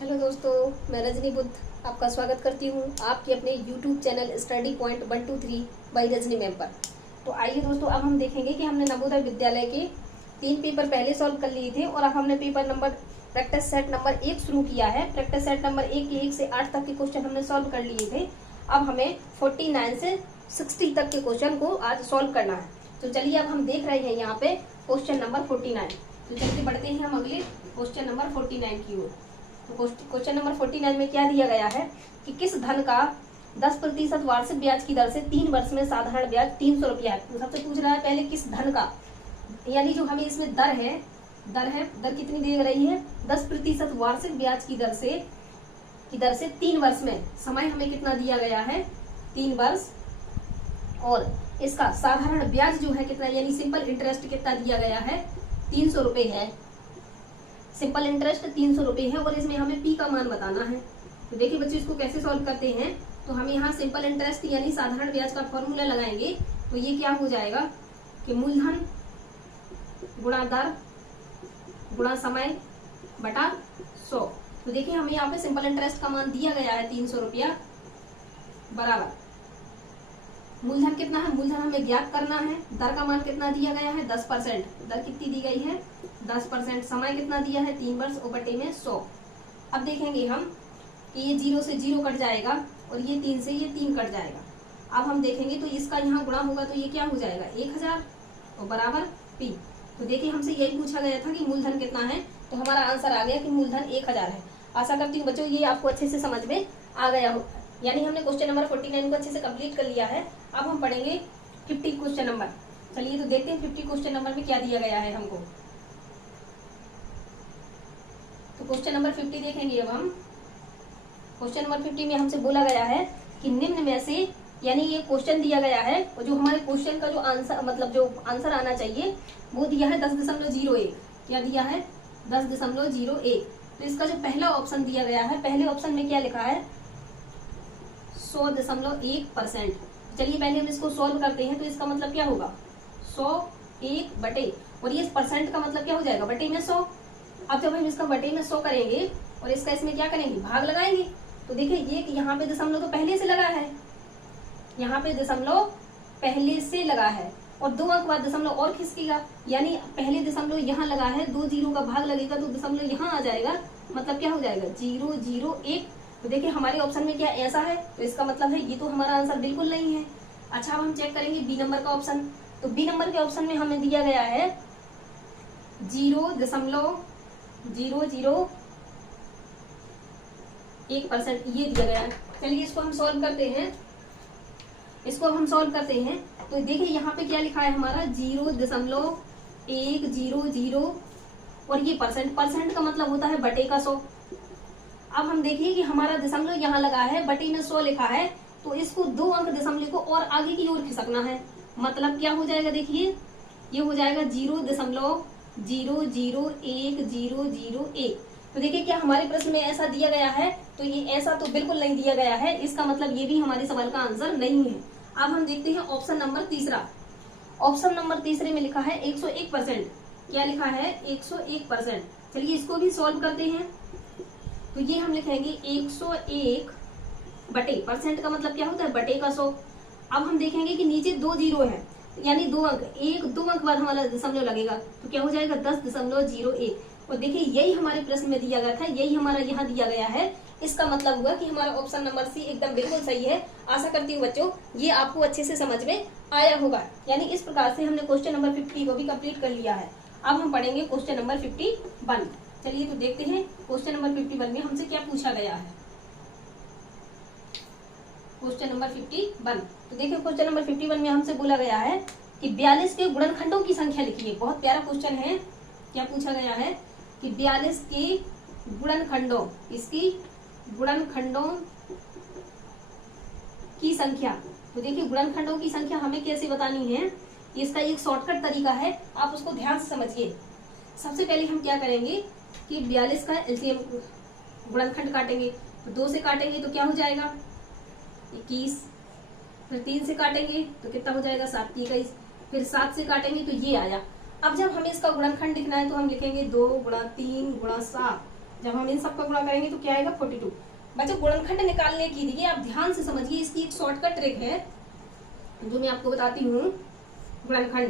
Hello दोस्तों, मैं रजनी बुद्ध आपका स्वागत करती हूँ आपके अपने YouTube channel study point 123 by Rajni ma'am पर। तो आइए दोस्तों, अब हम देखेंगे कि हमने नवोदय विद्यालय के 3 पेपर पहले सॉल्व कर लिए थे और अब हमने paper number practice set number 1 शुरू किया है। प्रैक्टिस सेट नंबर 1 के 1 से 8 तक के क्वेश्चन हमने सॉल्व कर लिए थे। अब हमें 49 से 60 तक के क्वेश्चन को आज सॉल्व करना है। तो चलिए अब हम देख रहे हैं यहाँ पे क्वेश्चन नंबर 49। तो चलिए बढ़ते हैं हम अगले क्वेश्चन नंबर 49 की ओर। तो क्वेश्चन नंबर 49 में क्या दिया गया है कि किस धन का 10% वार्षिक ब्याज की दर से 3 वर्ष में साधारण ब्याज 300 रुपया है। तो सबसे पूछ रहा है पहले किस धन का, यानी जो हमें इसमें दर कितनी दी रही है 10% वार्षिक ब्याज की दर से 3 वर्ष में समय हमें कितना दिया गया है 3 वर्ष, और इसका साधारण ब्याज जो है कितना, यानी सिंपल इंटरेस्ट कितना दिया गया है 300 रुपये है। सिंपल इंटरेस्ट 300 रुपये है और इसमें हमें पी का मान बताना है। तो देखिए बच्चों, इसको कैसे सॉल्व करते हैं। तो हम यहाँ सिंपल इंटरेस्ट यानी साधारण ब्याज का फॉर्मूला लगाएंगे। तो ये क्या हो जाएगा कि मूलधन गुणा दर गुणा समय बटा 100। तो देखिए हमें यहाँ पे सिंपल इंटरेस्ट का मान दिया गया है 300 रुपया बराबर मूलधन कितना है, मूलधन हमें ज्ञात करना है। दर का मान कितना दिया गया है 10%, दर कितनी दी गई है 10%। समय कितना दिया है 3 वर्ष और बटे में 100। अब देखेंगे हम कि ये 0 से 0 कट जाएगा और ये 3 से ये 3 कट जाएगा। अब हम देखेंगे तो इसका यहाँ गुणा होगा तो ये क्या हो जाएगा 1000 और बराबर पी। तो देखिए हमसे यही पूछा गया था कि मूलधन कितना है, तो हमारा आंसर आ गया कि मूलधन 1000 है। आशा करती हूँ बच्चों ये आपको अच्छे से समझ में आ गया हो, यानी हमने क्वेश्चन नंबर 49 को अच्छे से कंप्लीट कर लिया है। अब हम पढ़ेंगे 50 क्वेश्चन नंबर। चलिए तो देखते हैं 50 क्वेश्चन नंबर में क्या दिया गया है हमको। तो क्वेश्चन नंबर 50 देखेंगे अब हम। क्वेश्चन नंबर 50 में हमसे बोला गया है कि निम्न में से, यानी ये क्वेश्चन दिया गया है और जो हमारे क्वेश्चन का जो आंसर मतलब जो आंसर आना चाहिए वो दिया है 10.01। क्या दिया है 10.01। तो इसका जो पहला ऑप्शन दिया गया है, पहले ऑप्शन में क्या लिखा है 100.1%। चलिए पहले हम इसको सॉल्व करते हैं। तो इसका मतलब क्या होगा 101 बटे, और ये परसेंट का मतलब क्या हो जाएगा बटे में 100। अब जब हम इसका बटे में 100 करेंगे और इसका इसमें क्या करेंगे भाग लगाएंगे। तो देखिए ये यहाँ पे दशमलव तो पहले से लगा है, यहाँ पे दशमलव पहले से लगा है और 2 अंक बाद दशमलव और खिसकेगा, यानी पहले दशमलव यहाँ लगा है, 2 जीरो का भाग लगेगा तो दशमलव यहाँ आ जाएगा, मतलब क्या हो जाएगा 001। तो देखिए हमारे ऑप्शन में क्या ऐसा है, तो इसका मतलब है ये तो हमारा आंसर बिल्कुल नहीं है। अच्छा अब हम चेक करेंगे बी नंबर का ऑप्शन। तो बी नंबर के ऑप्शन में हमें दिया गया है 0.001%, ये दिया गया है। चलिए इसको हम सॉल्व करते हैं। तो देखिए यहाँ पे क्या लिखा है हमारा 0.100 और ये परसेंट का मतलब होता है बटे का 100। अब हम देखिए कि हमारा दशमलव यहाँ लगा है, बटे में 100 लिखा है, तो इसको 2 अंक दशमलव को और आगे की ओर खिसकना है। मतलब क्या हो जाएगा, देखिए ये हो जाएगा 0.00101। तो देखिए क्या हमारे प्रश्न में ऐसा दिया गया है, तो ये ऐसा तो बिल्कुल नहीं दिया गया है, इसका मतलब ये भी हमारे सवाल का आंसर नहीं है। अब हम देखते हैं ऑप्शन नंबर तीसरा। ऑप्शन नंबर तीसरे में लिखा है 101%। क्या लिखा है 101%। चलिए इसको भी सॉल्व करते हैं। तो ये हम लिखेंगे 101 बटे, परसेंट का मतलब क्या होता है बटे का 100। अब हम देखेंगे कि नीचे 2 जीरो है, यानी 2 अंक, 2 अंक बाद हमारा दशमलव लगेगा, तो क्या हो जाएगा 10.01। और देखिए यही हमारे प्रश्न में दिया गया था, यही हमारा यहाँ दिया गया है। इसका मतलब हुआ कि हमारा ऑप्शन नंबर सी एकदम बिल्कुल सही है। आशा करती हूँ बच्चों ये आपको अच्छे से समझ में आया होगा। यानी इस प्रकार से हमने क्वेश्चन नंबर 50 को भी कंप्लीट कर लिया है। अब हम पढ़ेंगे क्वेश्चन नंबर 51। चलिए तो देखते हैं क्वेश्चन नंबर 51 में हमसे क्या पूछा गया है। Question number 51। तो देखिए क्वेश्चन नंबर 51 में हमसे बोला गया है कि 42 के गुणनखंडों की संख्या लिखिए। बहुत प्यारा क्वेश्चन है। क्या पूछा गया है कि 42 के गुणनखंडों, इसकी गुणनखंडों की संख्या। तो देखिए गुणनखंडों की संख्या हमें कैसे बतानी है, इसका एक शॉर्टकट तरीका है, आप उसको ध्यान से समझिए। सबसे पहले हम क्या करेंगे कि 42 का एलसीएम गुणनखंड काटेंगे। तो 2 से काटेंगे तो क्या हो जाएगा 21, फिर 3 से काटेंगे तो कितना हो जाएगा 7 की 21, फिर 7 से काटेंगे तो ये आया। अब जब हमें इसका गुणनखंड लिखना है तो हम लिखेंगे 2 गुणा 3 गुणा 7। जब हम इन सबका गुणा करेंगे तो क्या आएगा 42। बच्चों गुणनखंड निकालने के लिए आप ध्यान से समझिए, इसकी एक शॉर्टकट ट्रिक है जो मैं आपको बताती हूँ। गुणनखंड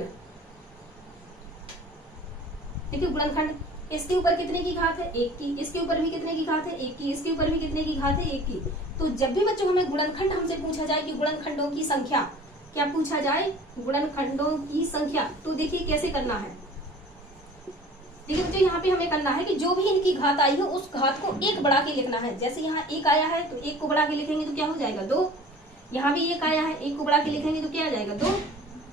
देखिए, गुणनखंड इसके ऊपर कितने की घात है 1 की, इसके ऊपर भी कितने की घात है 1 की, इसके ऊपर भी कितने की घात है 1 की। तो जब भी बच्चों हमें गुणनखंड हमसे पूछा जाए कि गुणनखंडों की संख्या, क्या पूछा जाए गुणनखंडों की संख्या, तो देखिए कैसे करना है। देखिए बच्चों यहाँ पे हमें करना है कि जो भी इनकी घात आई हो उस घात को 1 बढ़ा के लिखना है। जैसे यहाँ 1 आया है तो 1 को बढ़ा के लिखेंगे तो क्या हो जाएगा 2। यहाँ भी 1 आया है, 1 को बढ़ा के लिखेंगे तो क्या आ जाएगा 2।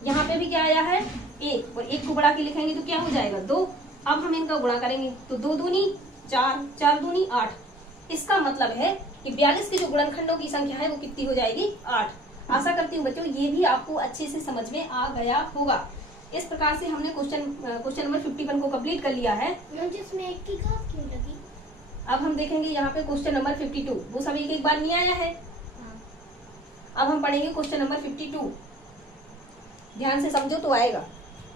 यहाँ पे भी क्या आया है 1, और 1 को बढ़ा के लिखेंगे तो क्या हो जाएगा 2। अब हम इनका गुणा करेंगे तो 2 दूनी 4, 4 दूनी 8। इसका मतलब है कि 42 की जो गुणनखंडों की संख्या है वो कितनी हो जाएगी 8। आशा करती हूँ बच्चों ये भी आपको अच्छे से समझ में आ गया होगा। इस प्रकार से हमने क्वेश्चन नंबर 51 को कंप्लीट कर लिया है। जिसमें 1 की घात क्यों लगी? अब हम देखेंगे यहाँ पे क्वेश्चन नंबर 52, वो सब एक बार नहीं आया है। अब हम पढ़ेंगे क्वेश्चन नंबर 52, ध्यान से समझो तो आएगा।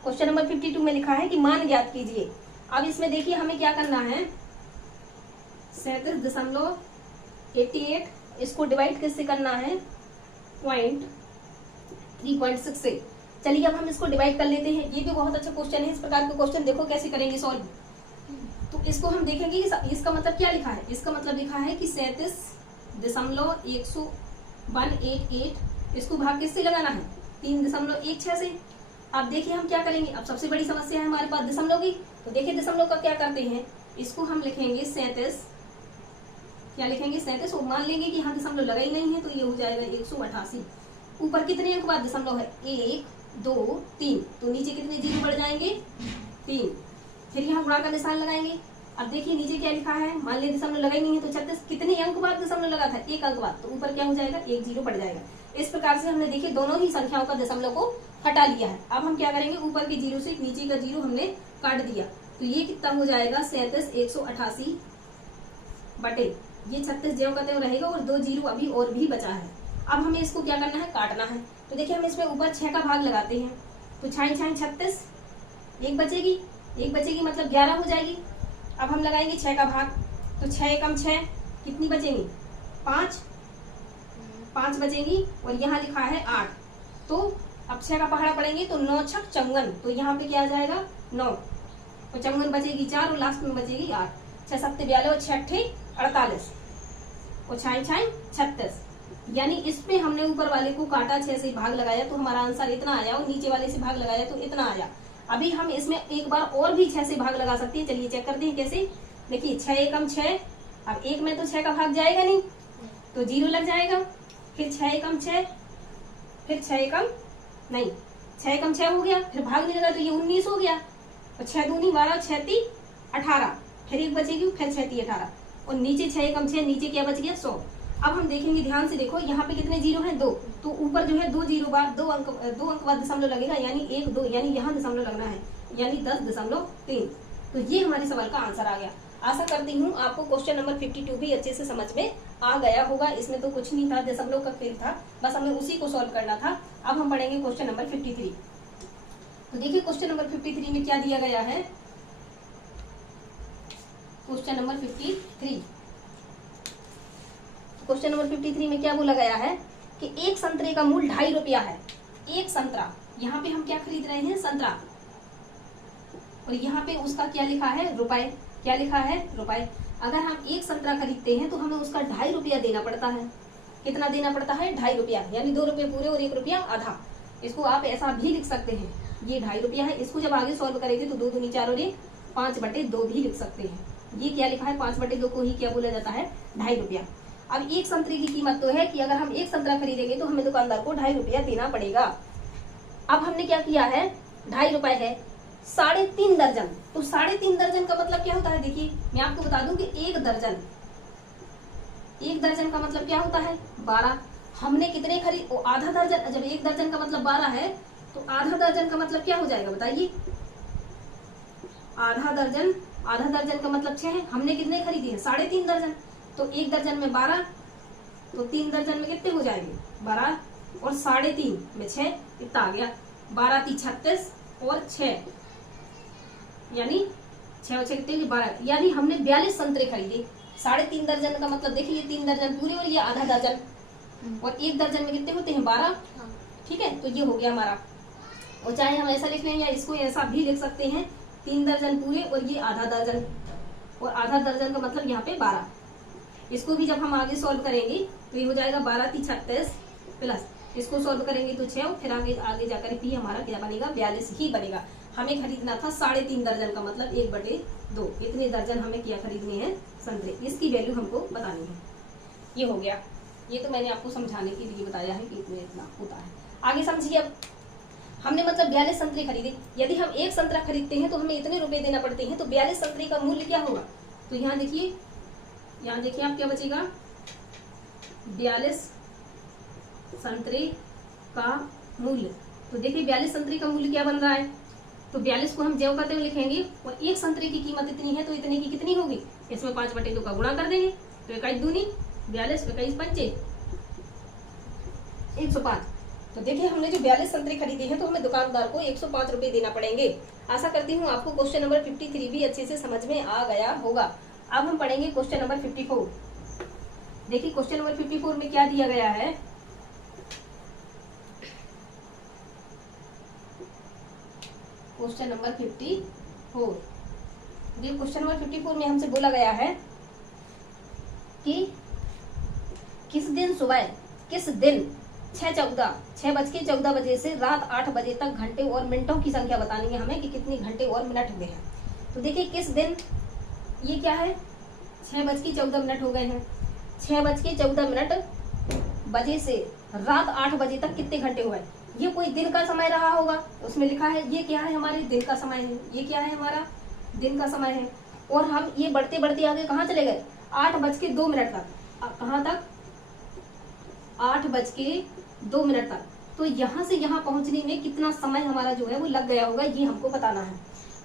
क्वेश्चन नंबर 52 में लिखा है कि मान ज्ञात कीजिए। अब इसमें देखिए हमें क्या करना है, 37.88, इसको डिवाइड किससे करना है 3.6 से। चलिए अब हम इसको डिवाइड कर लेते हैं। ये भी बहुत अच्छा क्वेश्चन है। इस प्रकार के क्वेश्चन देखो कैसे करेंगे सॉल्व। तो इसको हम देखेंगे इसका मतलब क्या लिखा है। इसका मतलब लिखा है कि 37.188, इसको भाग किससे लगाना है 3.16 से। अब देखिए हम क्या करेंगे, अब सबसे बड़ी समस्या है हमारे पास दशमलव की। तो देखिए दशमलव का क्या करते हैं, इसको हम लिखेंगे 37, क्या लिखेंगे 37, और मान लेंगे कि यहाँ दशमलव लगा ही नहीं है तो ये हो जाएगा 188। ऊपर कितने अंक बाद दशमलव है 1 2 3, तो नीचे कितने जीरो बढ़ जाएंगे 3। फिर यहाँ गुणा का निशान लगाएंगे। अब देखिए नीचे क्या लिखा है, मान लीजिए दशमलव लगा ही नहीं है तो 36, कितने अंक बाद दशमलव लगा था 1 अंक बाद, तो ऊपर क्या हो जाएगा 1 जीरो बढ़ जाएगा। इस प्रकार से हमने देखिए दोनों ही संख्याओं का दशमलव को हटा लिया है। अब हम क्या करेंगे, ऊपर के जीरो से नीचे का जीरो हमने काट दिया, तो ये कितना हो जाएगा 37,188 बटे ये 36 ज्यों का त्यों रहेगा, और 2 जीरो अभी और भी बचा है। अब हमें इसको क्या करना है, काटना है। तो देखिए हम इसमें ऊपर 6 का भाग लगाते हैं, तो 6 6 36, 1 बचेगी, 1 बचेगी मतलब 11 हो जाएगी। अब हम लगाएंगे 6 का भाग, तो 6 एकम 6 कितनी बचेंगी 5 बचेंगी, और यहाँ लिखा है 8। तो अब 6 का पहाड़ा पड़ेंगे तो 9 छक 54, तो यहाँ पे क्या आ जाएगा 9, और 54 बचेगी 4, और लास्ट में बचेगी 8। 6 7 42 और 6 8 48, और 6 6 36। यानी इसमें हमने ऊपर वाले को काटा, 6 से भाग लगाया तो हमारा आंसर इतना आया, और नीचे वाले से भाग लगाया तो इतना आया। अभी हम इसमें एक बार और भी 6 से भाग लगा सकते हैं। चलिए चेक करते हैं कैसे। देखिए 6 एकम 6, अब 1 में तो 6 का भाग जाएगा नहीं तो जीरो लग जाएगा, फिर 6 एकम 6, फिर 6 एकम नहीं 6 एकम 6 हो गया, फिर भाग नहीं लगा तो ये 19 हो गया, और 6 दूनी 12, 6 3 18, फिर 1 बचेगी, फिर 6 3 18, और नीचे 6 एकम 6, नीचे क्या बच गया 100। अब हम देखेंगे ध्यान से, देखो यहाँ पे कितने जीरो हैं 2, तो ऊपर जो है 2 जीरो बाद 2 अंक बाद दशमलव लगेगा, यानी 1 2, यानी यहाँ दशमलव लगना है, यानी 10.3। तो ये हमारे सवाल का आंसर आ गया। आशा करती हूँ आपको क्वेश्चन नंबर 52 भी अच्छे से समझ में आ गया होगा। इसमें तो कुछ नहीं था, दशमलव का खेल था, बस हमें उसी को सॉल्व करना था। अब हम पढ़ेंगे क्वेश्चन नंबर 53। तो देखिए क्वेश्चन नंबर 53 में क्या दिया गया है। क्वेश्चन नंबर 53, क्वेश्चन नंबर 53 में क्या बोला गया है कि एक संतरे का मूल्य 2.5 रुपया है। एक संतरा, यहाँ पे हम क्या खरीद रहे हैं संतरा, और यहाँ पे उसका क्या लिखा है रुपए, क्या लिखा है रुपए। अगर हम एक संतरा खरीदते हैं तो हमें उसका 2.5 रुपया देना पड़ता है। कितना देना पड़ता है 2.5 रुपया, यानी 2 रुपये पूरे और 1 रुपया आधा। इसको आप ऐसा भी लिख सकते हैं, ये 2.5 रुपया है। इसको जब आगे सॉल्व करेंगे तो 2 दूनी 4 और 1 5/2 भी लिख सकते हैं। ये क्या लिखा है 5/2 को ही क्या बोला जाता है 2.5 रुपया। अब एक संतरे की कीमत तो है कि अगर हम एक संतरा खरीदेंगे तो हमें दुकानदार को 2.5 रुपया देना पड़ेगा। अब हमने क्या किया है 2.5 रुपए है 3.5 दर्जन, तो 3.5 दर्जन का मतलब क्या होता है। देखिए मैं आपको बता दूं कि एक दर्जन का मतलब क्या होता है 12। हमने कितने खरीद, आधा दर्जन, जब एक दर्जन का मतलब 12 है तो आधा दर्जन का मतलब क्या हो जाएगा बताइए। आधा दर्जन का मतलब 6 है। हमने कितने खरीदी है 3.5 दर्जन, तो एक दर्जन में 12, तो 3 दर्जन में कितने हो जाएंगे 12, और 3.5 में 6, इतना आ गया 12 3 36 और 6 यानी 6 और 6 कितने हुए 12, यानी हमने 42 संतरे खरीदे। 3.5 दर्जन का मतलब देखिए ये 3 दर्जन पूरे और ये आधा दर्जन, और 1 दर्जन में कितने होते हैं 12। ठीक है, तो ये हो गया हमारा। और चाहे हम ऐसा लिख लें या इसको ऐसा भी लिख सकते हैं, 3 दर्जन पूरे और ये आधा दर्जन, और आधा दर्जन का मतलब यहाँ पे 12। इसको भी जब हम आगे सॉल्व करेंगे तो ये हो जाएगा 12 × 36 प्लस इसको सॉल्व करेंगे तो 6, और फिर आगे जाकर भी हमारा क्या बनेगा 42 ही बनेगा। हमें खरीदना था 3.5 दर्जन का मतलब 1/2, इतने दर्जन हमें क्या खरीदने हैं संतरे, इसकी वैल्यू हमको बतानी है। ये हो गया, ये तो मैंने आपको समझाने के लिए बताया है कि इतना होता है। आगे समझिए, अब हमने मतलब 42 संतरे खरीदे। यदि हम एक संतरा खरीदते हैं तो हमें इतने रुपए देना पड़ते हैं, तो 42 संतरे का मूल्य क्या होगा। तो यहाँ देखिए आप क्या बचेगा 42 संतरे का मूल्य। तो देखिए 42 संतरे का मूल्य क्या बन रहा है, तो 42 को हम ज्यों का त्यों लिखेंगे, और एक संतरे की कीमत इतनी है तो इतने की कितनी होगी, इसमें 5/2 का गुणा कर देंगे, तो 21 दूनी 42, 21 पंचे 105। तो देखिए हमने जो 42 संतरे खरीदे हैं तो हमें दुकानदार को 105 रुपए देना पड़ेंगे। आशा करती हूँ आपको क्वेश्चन नंबर 53 भी अच्छे से समझ में आ गया होगा। अब हम पढ़ेंगे क्वेश्चन नंबर 54। देखिए क्वेश्चन नंबर 54 में क्या दिया गया है, क्वेश्चन नंबर 54। ये क्वेश्चन नंबर 54 में हमसे बोला गया है कि किस दिन 6:14 बजे से रात 8 बजे तक घंटे और मिनटों की संख्या बतानी है हमें कि कितनी घंटे और मिनट हुए हैं। तो देखिए किस दिन, ये क्या है 6:14 हो गए हैं, 6:14 बजे से रात 8 बजे तक कितने घंटे हुए। ये कोई दिन का समय रहा होगा, उसमें लिखा है ये क्या है हमारे दिन का समय है, ये क्या है हमारा दिन का समय है। और हम ये बढ़ते बढ़ते आगे कहाँ चले गए 8:02 तक, कहाँ तक 8:02 तक। तो यहाँ से यहाँ पहुंचने में कितना समय हमारा जो है वो लग गया होगा, ये हमको बताना है।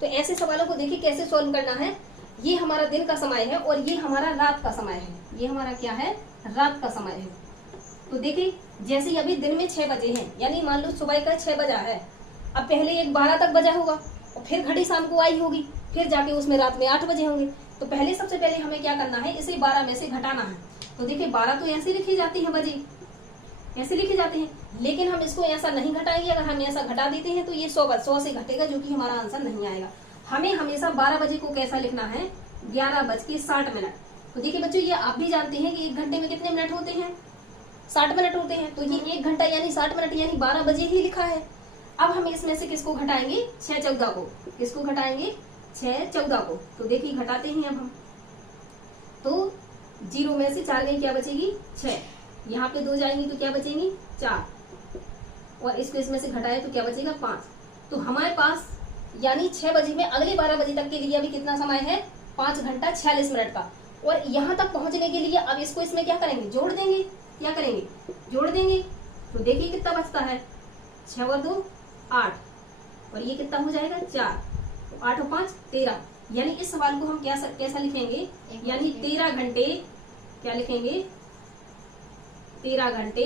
तो ऐसे सवालों को देखिए कैसे सॉल्व करना है। ये हमारा दिन का समय है और ये हमारा रात का समय है, ये हमारा क्या है रात का समय है। तो देखिए जैसे अभी दिन में 6 बजे हैं, यानी मान लो सुबह का 6 बजा है, अब पहले एक 12 तक बजा होगा और फिर घड़ी शाम को आई होगी, फिर जाके उसमें रात में 8 बजे होंगे। तो पहले सबसे पहले हमें क्या करना है, इसे 12 में से घटाना है। तो देखिए 12 तो ऐसे लिखी जाती है बजे, ऐसे लिखे जाते हैं, लेकिन हम इसको ऐसा नहीं घटाएंगे। अगर हम ऐसा घटा देते हैं तो ये 100 से घटेगा, जो कि हमारा आंसर नहीं आएगा। हमें हमेशा 12 बजे को कैसा लिखना है 11:60। तो देखिए बच्चों ये आप भी जानते हैं कि 1 घंटे में कितने मिनट होते हैं 60 मिनट होते हैं। तो ये 1 घंटा यानी 60 मिनट यानी 12 बजे ही लिखा है। अब हम इसमें से किसको घटाएंगे 6/14 को, किसको घटाएंगे 6/14 को। तो देखिए घटाते हैं अब हम, तो 0 में से 4 गई क्या बचेगी 6, यहाँ पे 2 जाएंगी तो क्या बचेंगी 4, और इसको इसमें से घटाए तो क्या बचेगा 5। तो हमारे पास यानी 6 बजे में अगले 12 बजे तक के लिए अभी कितना समय है 5 घंटा 46 मिनट का। और यहाँ तक पहुंचने के लिए अब इसको इसमें क्या करेंगे जोड़ देंगे, क्या करेंगे जोड़ देंगे। तो देखिए कितना बचता है 6 और 2 8, और ये कितना हो जाएगा 4, तो 8 और 5 13। यानी इस सवाल को हम कैसा लिखेंगे, यानी 13 घंटे क्या लिखेंगे 13 घंटे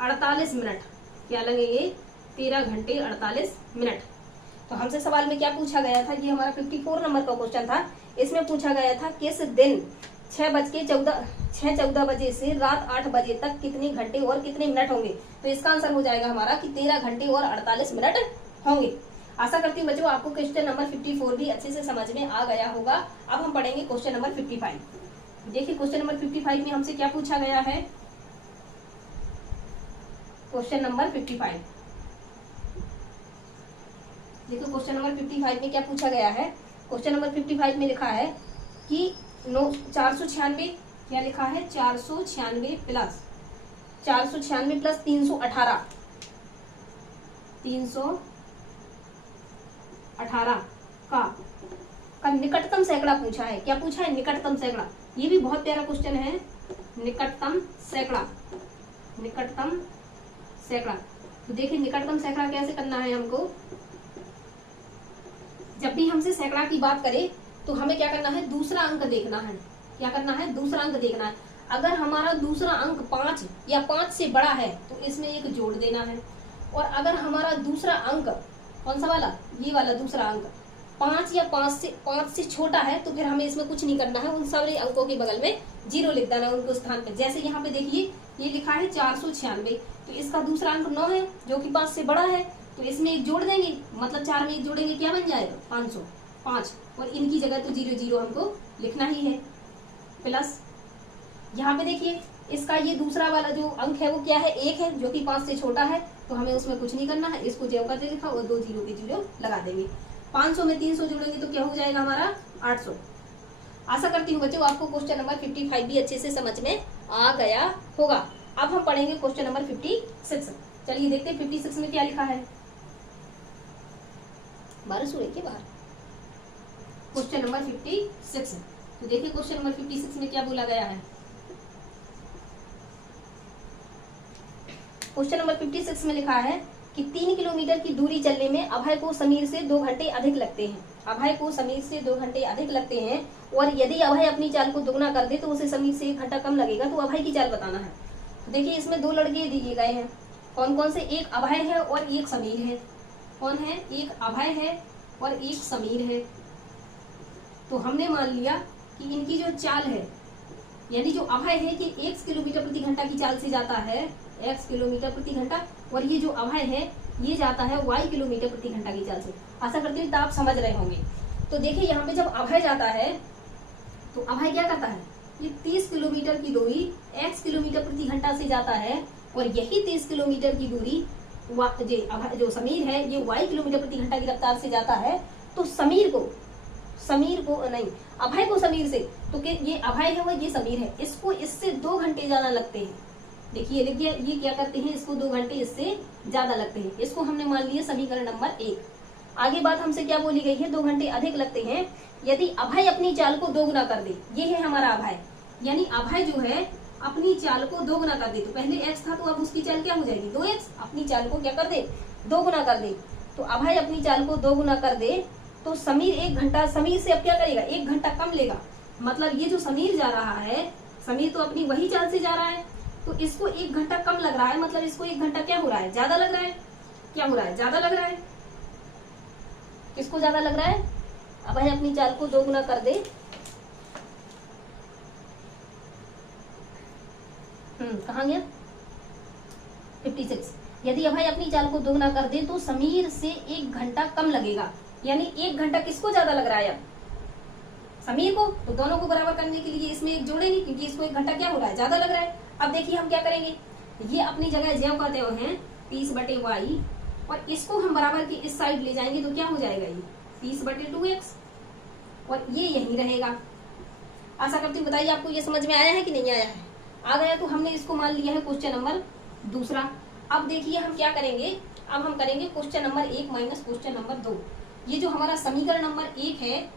48 मिनट, क्या लगेंगे 13 घंटे 48 मिनट। तो हमसे सवाल में क्या पूछा गया था, ये हमारा 54 नंबर का क्वेश्चन था। इसमें पूछा गया था किस दिन 6:14 बजे से रात 8 बजे तक कितने घंटे और कितने मिनट होंगे। तो इसका आंसर हो जाएगा हमारा कि 13 घंटे और 48 मिनट होंगे। आशा करती हूँ बच्चों आपको क्वेश्चन नंबर 54 भी अच्छे से समझ में आ गया होगा। अब हम पढ़ेंगे क्वेश्चन नंबर 55। देखिए क्वेश्चन नंबर 55 में हमसे क्या पूछा गया है, क्वेश्चन नंबर 55। देखो क्वेश्चन नंबर 55 में क्या पूछा गया है। क्वेश्चन नंबर 55 में लिखा है कि 496, क्या लिखा है 496 प्लस 318 का निकटतम सैकड़ा पूछा है। क्या पूछा है निकटतम सैकड़ा। ये भी बहुत प्यारा क्वेश्चन है, निकटतम सैकड़ा, निकटतम सैकड़ा। तो देखिए निकटतम सैकड़ा कैसे करना है हमको। जब भी हमसे सैकड़ा की बात करें तो हमें क्या करना है दूसरा अंक देखना है, क्या करना है दूसरा अंक देखना है। अगर हमारा दूसरा अंक 5 या 5 से बड़ा है तो इसमें एक जोड़ देना है, और अगर हमारा दूसरा अंक कौन सा वाला, ये वाला दूसरा अंक 5 या 5 से छोटा है तो फिर हमें इसमें कुछ नहीं करना है, उन सारे अंकों के बगल में 0 लिख देना है उनके स्थान पे। जैसे यहाँ पे देखिए ये लिखा है 496, तो इसका दूसरा अंक 9 है जो कि 5 से बड़ा है, तो इसमें एक जोड़ देंगे, मतलब 4 में एक जोड़ेंगे क्या बन जाएगा 505, और इनकी जगह तो 00 हमको लिखना ही है। प्लस यहाँ पे देखिए इसका ये दूसरा वाला जो अंक है वो क्या है 1 है, जो कि 5 से छोटा है, तो हमें उसमें कुछ नहीं करना है, इसको ज्यों का त्यों लिखा और 2 0 के 0 लगा देंगे। 500 में 300 जोड़ेंगे तो क्या हो जाएगा हमारा 800। आशा करती हूँ बच्चों आपको क्वेश्चन नंबर 55 भी अच्छे से समझ में आ गया होगा। अब हम पढ़ेंगे क्वेश्चन नंबर 56। चलिए देखते हैं 56 में क्या लिखा है। बारिश हो रही है बाहर। क्वेश्चन नंबर 56, तो देखिए क्वेश्चन नंबर 56 में क्या बोला गया है। क्वेश्चन नंबर 56 में लिखा है कि 3 किलोमीटर की दूरी चलने में अभय को समीर से 2 घंटे अधिक लगते हैं। अभय को समीर से 2 घंटे अधिक लगते हैं और यदि अभय अपनी चाल को दुगना कर दे तो उसे समीर से 1 घंटा कम लगेगा, तो अभय की चाल बताना है। तो देखिए इसमें 2 लड़के दिए गए हैं, कौन कौन से, एक अभय है और एक समीर है। कौन है, एक अभय है और एक समीर है। तो हमने मान लिया कि इनकी जो चाल है, यानी जो अभय है कि x किलोमीटर प्रति घंटा की चाल से जाता है, x किलोमीटर प्रति घंटा, और ये जो अभय है ये जाता है y किलोमीटर प्रति घंटा की चाल से। आशा करती हूँ तो आप समझ रहे होंगे। तो देखिए यहाँ पे जब अभय जाता है तो अभय क्या करता है, ये 30 किलोमीटर की दूरी x किलोमीटर प्रति घंटा से जाता है, और यही 30 किलोमीटर की दूरी जो समीर है ये y किलोमीटर प्रति घंटा की रफ्तार से जाता है। तो समीर को नहीं, अभय को समीर से, तो ये अभय है और ये समीर है, इसको इससे 2 घंटे ज्यादा लगते हैं। देखिए लिख गया, ये क्या करते हैं, इसको 2 घंटे इससे ज्यादा लगते हैं। इसको हमने मान लिया समीकरण नंबर 1। आगे बात हमसे क्या बोली गई है, 2 घंटे अधिक लगते हैं यदि अभय अपनी चाल को दोगुना कर दे। ये है हमारा अभय, यानी अभय जो है अपनी चाल को दोगुना कर दे। तो पहले x था तो अब उसकी चाल क्या हो जाएगी 2x, अपनी चाल को क्या कर दे, दोगुना कर दे। तो अभय अपनी चाल को दोगुना कर दे तो समीर 1 घंटा, समीर से अब क्या करेगा 1 घंटा कम लेगा। मतलब ये जो समीर जा रहा है, समीर तो अपनी वही चाल से जा रहा है, तो इसको 1 घंटा कम लग रहा है, मतलब इसको 1 घंटा क्या हो रहा है, ज्यादा लग रहा है। क्या हो रहा है, ज्यादा लग रहा है। किसको ज्यादा लग रहा है, अभय अपनी चाल को 2 गुना कर दे। कहाँ गया 56। यदि अभय अपनी चाल को 2 गुना कर दे तो समीर से 1 घंटा कम लगेगा, यानी 1 घंटा किसको ज्यादा लग रहा है, अब समीर को। तो दोनों को बराबर करने के लिए इसमें एक जोड़ेंगे, क्योंकि इसको 1 घंटा क्या हो रहा है, ज्यादा लग रहा है। अब देखिए हम क्या करेंगे, ये अपनी जगह ज्यों का त्यों हैं 30/y, और इसको हम बराबर की इस साइड ले जाएंगे तो क्या हो जाएगा, ये 30/2x, और ये यही रहेगा। आशा करती हूँ बताइए आपको ये समझ में आया है कि नहीं आया है। आ गया तो हमने इसको मान लिया है क्वेश्चन नंबर 2। अब देखिए हम क्या करेंगे, अब हम करेंगे question number 1 minus question number 2। ये जो हमारा समीकरण नंबर 1 है,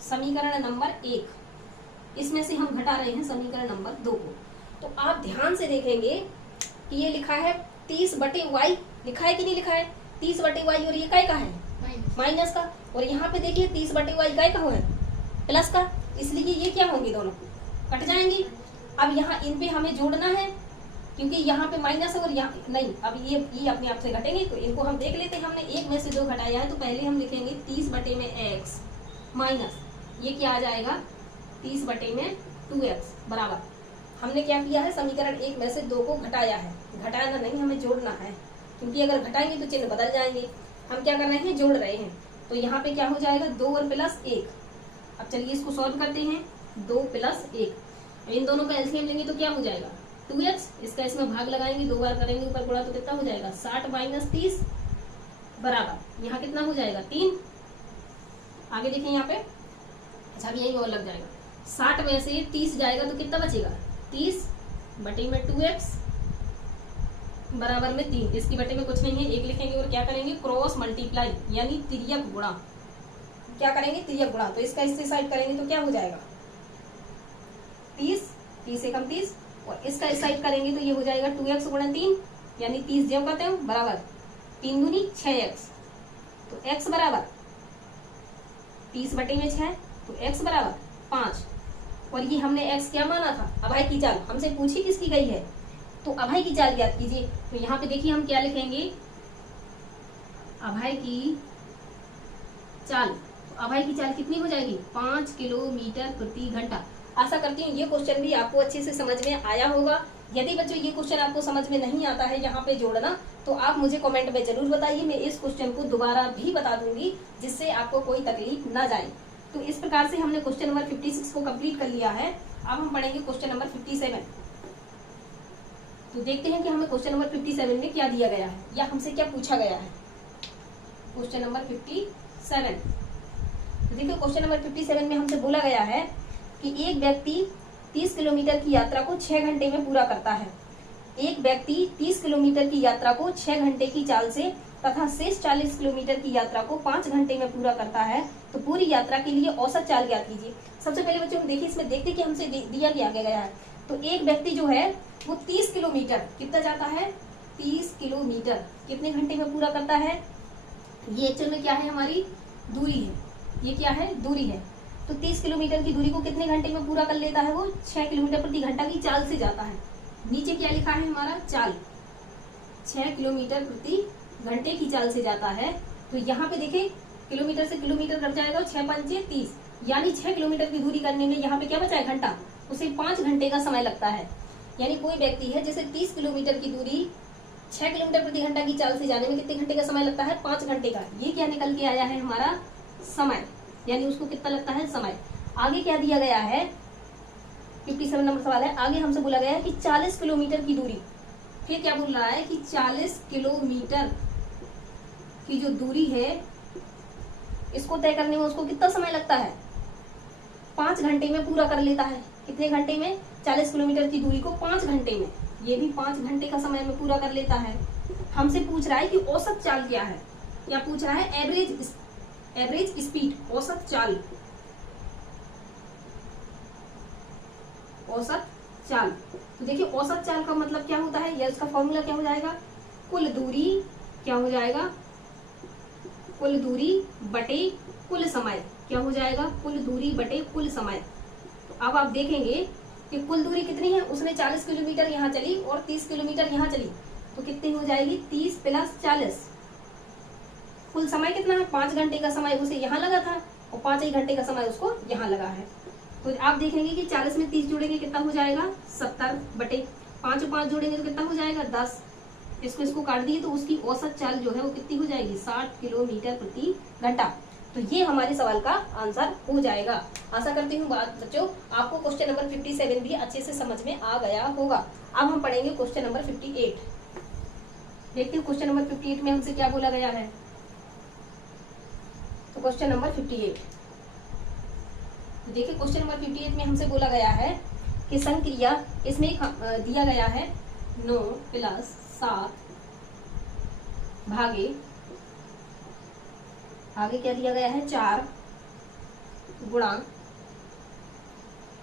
समीकरण नंबर 1, इसमें से हम घटा रहे हैं समीकरण नंबर 2 को। तो आप ध्यान से देखेंगे कि ये लिखा है 30/y, लिखा है कि नहीं लिखा है 30/y, और ये काय का है माइनस का, और यहाँ पे देखिए 30/y काय का है प्लस का, इसलिए ये क्या होंगे, दोनों कट जाएंगे। अब यहाँ इन पे हमें जोड़ना है, क्योंकि यहाँ पे माइनस है और यहाँ नहीं, अब ये अपने आप से घटेंगे, तो इनको हम देख लेते हैं। हमने 1 में से 2 घटाया है, तो पहले हम लिखेंगे 30/x माइनस ये क्या आ जाएगा 30/2x बराबर। हमने क्या किया है, समीकरण 1 में से 2 को घटाया है, घटाना नहीं हमें जोड़ना है, क्योंकि अगर घटाएंगे तो चिन्ह बदल जाएंगे। हम क्या कर रहे हैं, जोड़ रहे हैं। तो यहाँ पे क्या हो जाएगा 2 और प्लस 1। अब चलिए इसको सॉल्व करते हैं, 2 प्लस 1, इन दोनों का एलसीएम लेंगे तो क्या हो जाएगा 2x, इसका इसमें भाग लगाएंगे, 2 बार करेंगे ऊपर गुणा तो कितना हो जाएगा 60 - 30 बराबर, यहाँ कितना हो जाएगा 3। आगे देखें यहाँ पे, अच्छा अब यही और लग जाएगा, 60 में से 30 जाएगा तो कितना बचेगा 30/2x बराबर में 3। इसकी बटे में कुछ नहीं है, 1 लिखेंगे और क्या करेंगे क्रॉस मल्टीप्लाई, यानी तिर्यक गुणा। क्या करेंगे तिर्यक गुणा, तो इसका इससे साइड करेंगे तो क्या हो जाएगा 30, 30 से कम 30, और इसका इस साइड करेंगे तो ये हो जाएगा 2x × 3, यानी 30 ज्यों का त्यों बराबर 3 दूनी 6x, तो x बराबर 30/6, तो x बराबर 5। और ये हमने x क्या माना था, अभय की चाल, हमसे पूछी किसकी गई है, तो अभय की चाल याद कीजिए। तो यहाँ पे देखिए हम क्या लिखेंगे, अभय की चाल, तो आवाई की चाल कितनी हो जाएगी 5 किलोमीटर प्रति घंटा। आशा करती हूँ ये क्वेश्चन भी आपको अच्छे से समझ में आया होगा। यदि बच्चों ये क्वेश्चन आपको समझ में नहीं आता है यहाँ पे जोड़ना, तो आप मुझे कमेंट में जरूर बताइए, मैं इस क्वेश्चन को दोबारा भी बता दूंगी जिससे आपको कोई तकलीफ ना जाए। तो इस प्रकार से हमने क्वेश्चन नंबर 56 को कंप्लीट कर लिया है। अब हम पढ़ेंगे क्वेश्चन नंबर 57। तो देखते हैं कि हमें क्वेश्चन नंबर 57 में क्या दिया गया है या हमसे क्या पूछा गया है। क्वेश्चन नंबर 57, तो देखिए क्वेश्चन नंबर 57 में हमसे बोला गया है कि एक व्यक्ति 30 किलोमीटर की यात्रा को 6 घंटे में पूरा करता है। एक व्यक्ति 30 किलोमीटर की यात्रा को 6 घंटे की चाल से तथा शेष 40 किलोमीटर की यात्रा को 5 घंटे में पूरा करता है, तो पूरी यात्रा के लिए औसत चाल ज्ञात कीजिए। सबसे पहले बच्चों देखिए इसमें देखते कि हमसे दिया क्या गया है। तो एक व्यक्ति जो है वो 30 किलोमीटर कितना जाता है, 30 किलोमीटर कितने घंटे में पूरा करता है। ये एक्चुअल में क्या है, हमारी दूरी है, ये क्या है, दूरी है। तो 30 किलोमीटर की दूरी को कितने घंटे में पूरा कर लेता है, वो 6 किलोमीटर प्रति घंटा की चाल से जाता है। नीचे क्या लिखा है हमारा, चाल, 6 किलोमीटर प्रति घंटे की चाल से जाता है। तो यहाँ पे देखिए किलोमीटर से किलोमीटर कट जाएगा, 6 पंचे 30, यानी 6 किलोमीटर की दूरी करने में यहाँ पे क्या बचा है, घंटा, उसे 5 घंटे का समय लगता है। यानी कोई व्यक्ति है जैसे 30 किलोमीटर की दूरी 6 किलोमीटर प्रति घंटा की चाल से जाने में कितने घंटे का समय लगता है, 5 घंटे का। ये क्या निकल के आया है हमारा समय, यानी उसको कितना लगता है, समय। आगे क्या दिया गया है, 57 नंबर सवाल है। आगे हमसे बोला गया है कि 40 किलोमीटर की दूरी, फिर क्या बोल रहा है कि 40 किलोमीटर की जो दूरी है इसको तय करने में उसको कितना समय लगता है, 5 घंटे में पूरा कर लेता है। कितने घंटे में, 40 किलोमीटर की दूरी को 5 घंटे में, ये भी 5 घंटे का समय में पूरा कर लेता है। हमसे पूछ रहा है कि औसत चाल क्या है, क्या पूछ रहा है, एवरेज स्पीड, औसत चाल, औसत चाल। तो देखिए औसत चाल का मतलब क्या होता है, या इसका फॉर्मूला क्या हो जाएगा, कुल दूरी, क्या हो जाएगा, कुल दूरी बटे कुल समय, क्या हो जाएगा, कुल दूरी बटे कुल समय। तो अब आप देखेंगे कि कुल दूरी कितनी है, उसने 40 किलोमीटर यहाँ चली और 30 किलोमीटर यहाँ चली, तो कितनी हो जाएगी, 30 प्लस 40। कुल समय कितना है, 5 घंटे का समय उसे यहाँ लगा था और 5 ही घंटे का समय उसको यहाँ लगा है। तो आप देखेंगे कि 40 में 30 जोड़ेंगे कितना हो जाएगा, 70 बटे 5 और 5 जोड़ेंगे तो कितना हो जाएगा, 10। इसको काट दिए तो उसकी औसत चाल जो है वो कितनी हो जाएगी, 60 किलोमीटर प्रति घंटा। तो ये हमारे सवाल का आंसर हो जाएगा। आशा करती हूँ बच्चों आपको क्वेश्चन नंबर 57 भी अच्छे से समझ में आ गया होगा। अब हम पढ़ेंगे क्वेश्चन नंबर 58। देखते हैं क्वेश्चन नंबर 58 में हमसे क्या बोला गया है। तो क्वेश्चन नंबर 58, देखिए क्वेश्चन नंबर 58 में हमसे बोला गया है कि संक्रिया, इसमें दिया गया है 9 प्लस 7 भागे, आगे क्या दिया गया है, 4 गुणा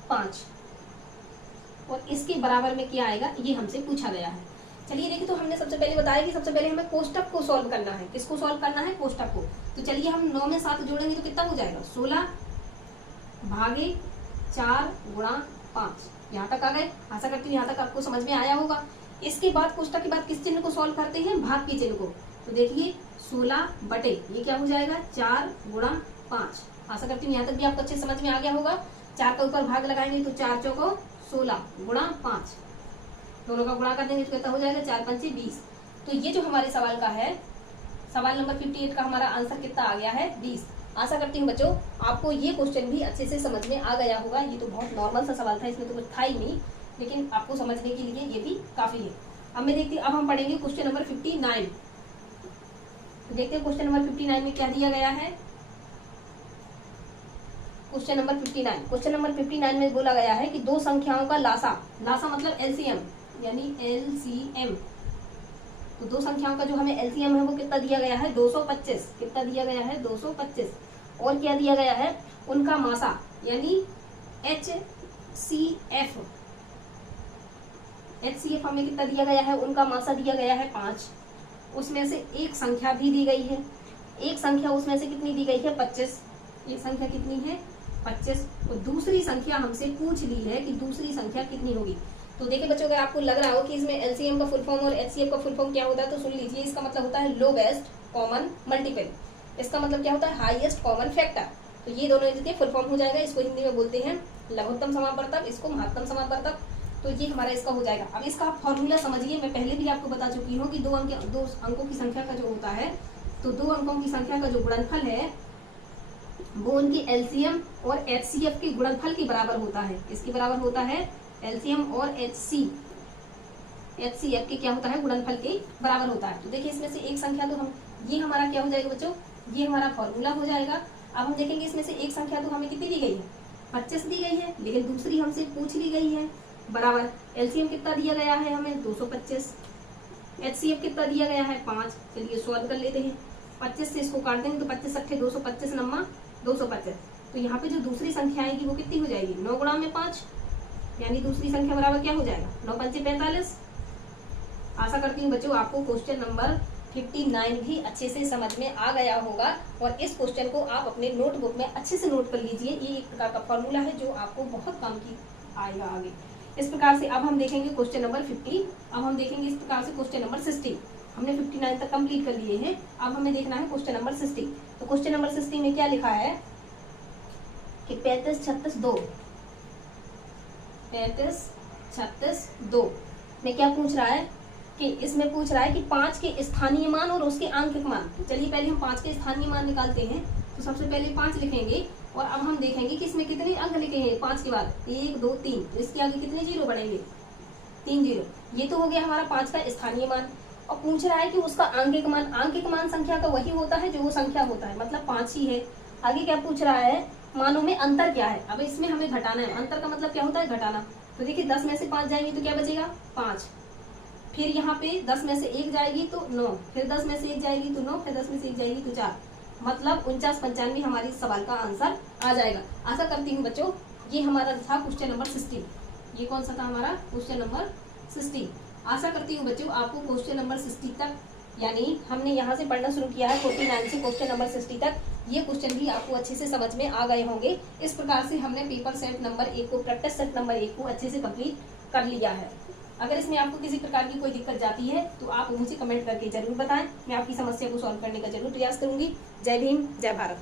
5, और इसके बराबर में क्या आएगा, ये हमसे पूछा गया है। चलिए देखिए, तो हमने सबसे पहले बताया कि सबसे पहले हमें कोष्टक को सॉल्व करना है। किसको सॉल्व करना है, कोष्टक को। तो चलिए हम 9 में 7 जोड़ेंगे तो कितना हो जाएगा, 16 भागे 4 गुणा 5। यहाँ तक आ गए। आशा करती हूँ यहाँ तक आपको समझ में आया होगा। इसके बाद कोष्टक के बाद किस चिन्ह को सॉल्व करते हैं, भाग के चिन्ह को। तो देखिए 16 बटे ये क्या हो जाएगा, 4 गुणा 5। आशा करती हूँ यहाँ तक भी आपको अच्छे समझ में आ गया होगा। 4 का ऊपर भाग लगाएंगे तो 4 चौको 16 गुणा 5, दोनों का गुणा कर देंगे तो कितना हो जाएगा, 4 पंचे 20। तो ये जो हमारे सवाल का है, सवाल नंबर 58 का हमारा आंसर कितना आ गया है, 20। आशा करती हूँ बच्चों आपको ये क्वेश्चन भी अच्छे से समझ में आ गया होगा। ये तो बहुत नॉर्मल सा सवाल था, इसमें तो कुछ था ही नहीं, लेकिन आपको समझने के लिए ये भी काफी है। अब मैं देखती हूँ, अब हम पढ़ेंगे क्वेश्चन नंबर 59। देखते हैं क्वेश्चन नंबर 59 में क्या दिया गया है। क्वेश्चन नंबर 59, क्वेश्चन नंबर 59 में बोला गया है कि दो संख्याओं का लासा, लासा मतलब एलसीएम, यानी एलसीएम। तो दो संख्याओं का जो हमें एलसीएम है वो कितना दिया गया है, 225। कितना दिया गया है, 225। और क्या दिया गया है, उनका मासा यानी HCF। HCF हमें कितना दिया गया है, उनका मासा दिया गया है 5। उसमें से एक संख्या भी दी गई है, एक संख्या उसमें से कितनी दी गई है, 25। एक संख्या कितनी है, 25। और दूसरी संख्या हमसे पूछ ली है कि दूसरी संख्या कितनी होगी। तो देखिए बच्चों, अगर आपको लग रहा हो कि इसमें एलसीएम का फुल फॉर्म और एचसीएफ का फुल फॉर्म क्या होता है तो सुन लीजिए। इसका मतलब होता है लोवेस्ट कॉमन मल्टीपल। इसका मतलब क्या होता है, हाईएस्ट कॉमन फैक्टर। तो ये दोनों इनके फुल फॉर्म हो जाएगा। इसको हिंदी में बोलते हैं लघुत्तम समापवर्तक, इसको महत्तम समापवर्तक। तो ये हमारा इसका हो जाएगा। अब इसका आप फॉर्मूला समझिए। मैं पहले भी आपको बता चुकी हूँ कि दो अंकों की संख्या का जो होता है, तो 2 अंकों की संख्या का जो गुणनफल है वो उनकी एलसीएम और एचसीएफ के गुणनफल के बराबर होता है। इसके बराबर होता है एलसीएम और एचसीएफ के क्या होता है, गुणनफल के बराबर होता है। तो देखिए इसमें से एक संख्या तो हम, ये हमारा क्या हो जाएगा बच्चों, ये हमारा फॉर्मूला हो जाएगा। अब हम देखेंगे इसमें से एक संख्या तो हमें कितनी दी गई है, 25 दी गई है, लेकिन दूसरी हमसे पूछ ली गई है बराबर एलसीएम कितना दिया गया है हमें 225, एचसीएफ कितना दिया गया है 5। चलिए सॉल्व कर लेते हैं। 25 से इसको काट देंगे तो 25 अट्ठे 225 नम्मा 225। तो यहाँ पे जो दूसरी संख्या आएगी वो कितनी हो जाएगी, 9 गुणा में 5, यानी दूसरी संख्या बराबर क्या हो जाएगा 9 पंचे 45। आशा करती हूँ बच्चों आपको क्वेश्चन नंबर 59 भी अच्छे से समझ में आ गया होगा। और इस क्वेश्चन को आप अपने नोटबुक में अच्छे से नोट कर लीजिए। ये एक प्रकार का फॉर्मूला है जो आपको बहुत काम की आएगा आगे। इस प्रकार से अब हम देखेंगे क्वेश्चन नंबर 50। अब हम देखेंगे इस प्रकार से क्वेश्चन नंबर 60। हमने 59 तक कंप्लीट कर लिए हैं। अब हमें देखना है क्वेश्चन नंबर 60। तो क्वेश्चन नंबर 60 में क्या लिखा है कि 35 36 2 में क्या पूछ रहा है कि इसमें पूछ रहा है कि 5 के स्थानीय मान और उसके आंकिक मान। चलिए पहले हम 5 के स्थानीय मान निकालते हैं। तो सबसे पहले 5 लिखेंगे और अब हम देखेंगे कि इसमें कितने अंक लिखे हैं 5 के बाद 1 2 3। तो इसके आगे कितने जीरो बढ़ेंगे, 3 जीरो। ये तो हो गया हमारा 5 का स्थानीय मान। और पूछ रहा है कि उसका आंकिक मान। आंकिक मान संख्या का वही होता है जो वो संख्या होता है, मतलब 5 ही है। आगे क्या पूछ रहा है, मानों में अंतर क्या है। अब इसमें हमें घटाना है। अंतर का मतलब क्या होता है, घटाना। तो देखिए 10 में से 5 जाएंगे तो क्या बचेगा 5। फिर यहाँ पे 10 में से 1 जाएगी तो 9, फिर 10 में से 1 जाएगी तो 9, फिर 10 में से 1 जाएगी तो 4। मतलब 49 95 हमारी इस सवाल का आंसर आ जाएगा। आशा करती हूँ बच्चों ये हमारा था क्वेश्चन नंबर 60। ये कौन सा था हमारा, क्वेश्चन नंबर 60। आशा करती हूँ बच्चों आपको क्वेश्चन नंबर 60 तक, यानी हमने यहाँ से पढ़ना शुरू किया है 49 से क्वेश्चन नंबर 60 तक, ये क्वेश्चन भी आपको अच्छे से समझ में आ गए होंगे। इस प्रकार से हमने पेपर सेट नंबर 1 को, प्रैक्टिस सेट नंबर 1 को अच्छे से कंप्लीट कर लिया है। अगर इसमें आपको किसी प्रकार की कोई दिक्कत जाती है तो आप मुझे कमेंट करके जरूर बताएं। मैं आपकी समस्या को सॉल्व करने का जरूर प्रयास करूंगी। जय भीम, जय भारत।